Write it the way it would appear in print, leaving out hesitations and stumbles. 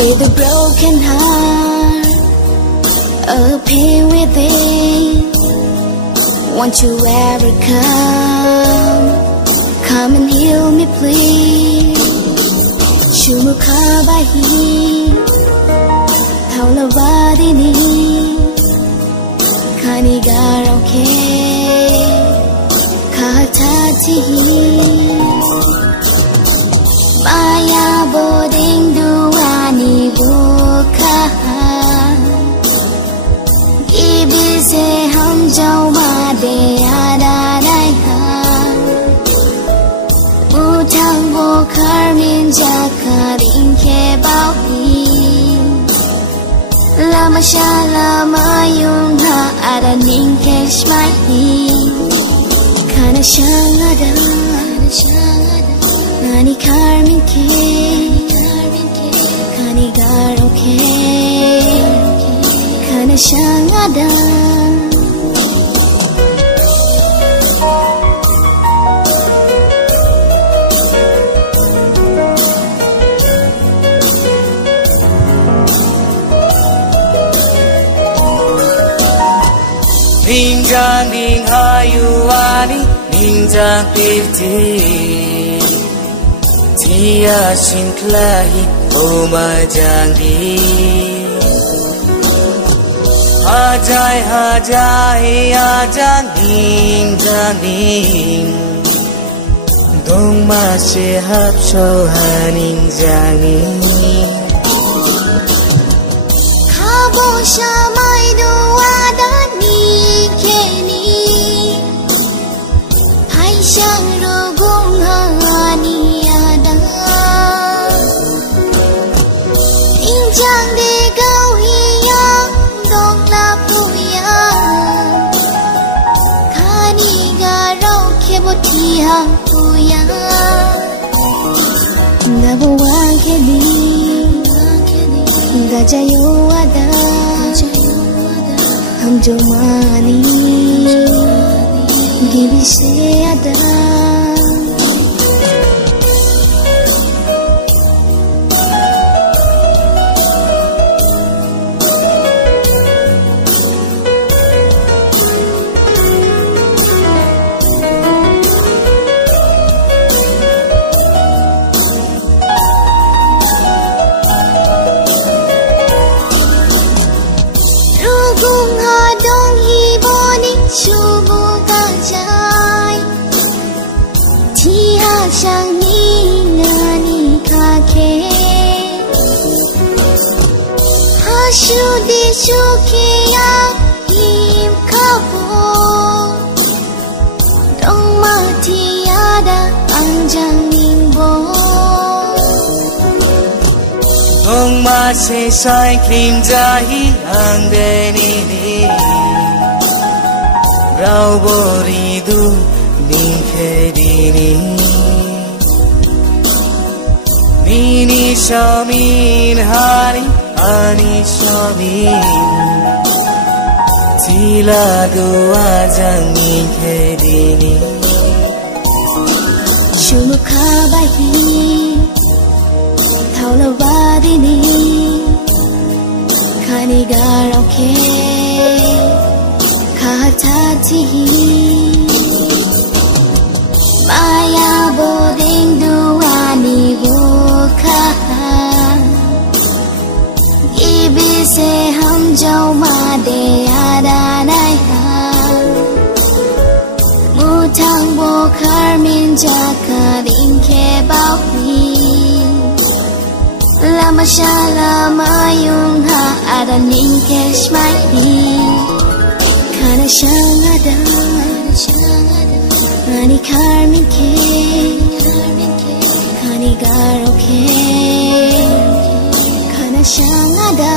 With a broken heart, a pain within. Won't you ever come and heal me, please? Shumukabahi, Taulavadini, Kanigaroke, Katatihi, Maya boding duani buka. Ibi se ham jau made adadai ha. Utang bo karmin jakarin ke bawi. Lama shalama yung ha adaning ke shmahi. Kana shangada, nani karmin ke, kani garo ke. Kana shangada. Ninjang ding hayuani, ninjang pifti. Tia shinklahi, omajang ding. Hajai ajang ding. Dong masih hap sohaning jangin. Kabo shamai dua dani keni. Hai shang rogung hani ada. Injang de gau hiyang dong la puya. Kani garau keboti hang puya. Nabuang keni. Gajayo ada, ham jo mani, gibi se ada. Shubu gajai, tia shang ni nani kake. Hashu di shukiya him kabo. Dong mati ada anjang nimbo. Dong masih sai krim jahi angdeni ni. Rau boridu ninkhedini. Nini shamin hari ani shamin. Tila dua jang ninkhedini. Shumukabahi, Taulavadini, Kanigaroke. Katatihi, Maya boding duani buka. Ibi se ham jau made adadai ha. Utang bo karmin jakarin ke bawi. Lama shalama yung ha adaning ke shmahi. Kana shangada, nani karmin ke, kani garo ke. Kana shangada.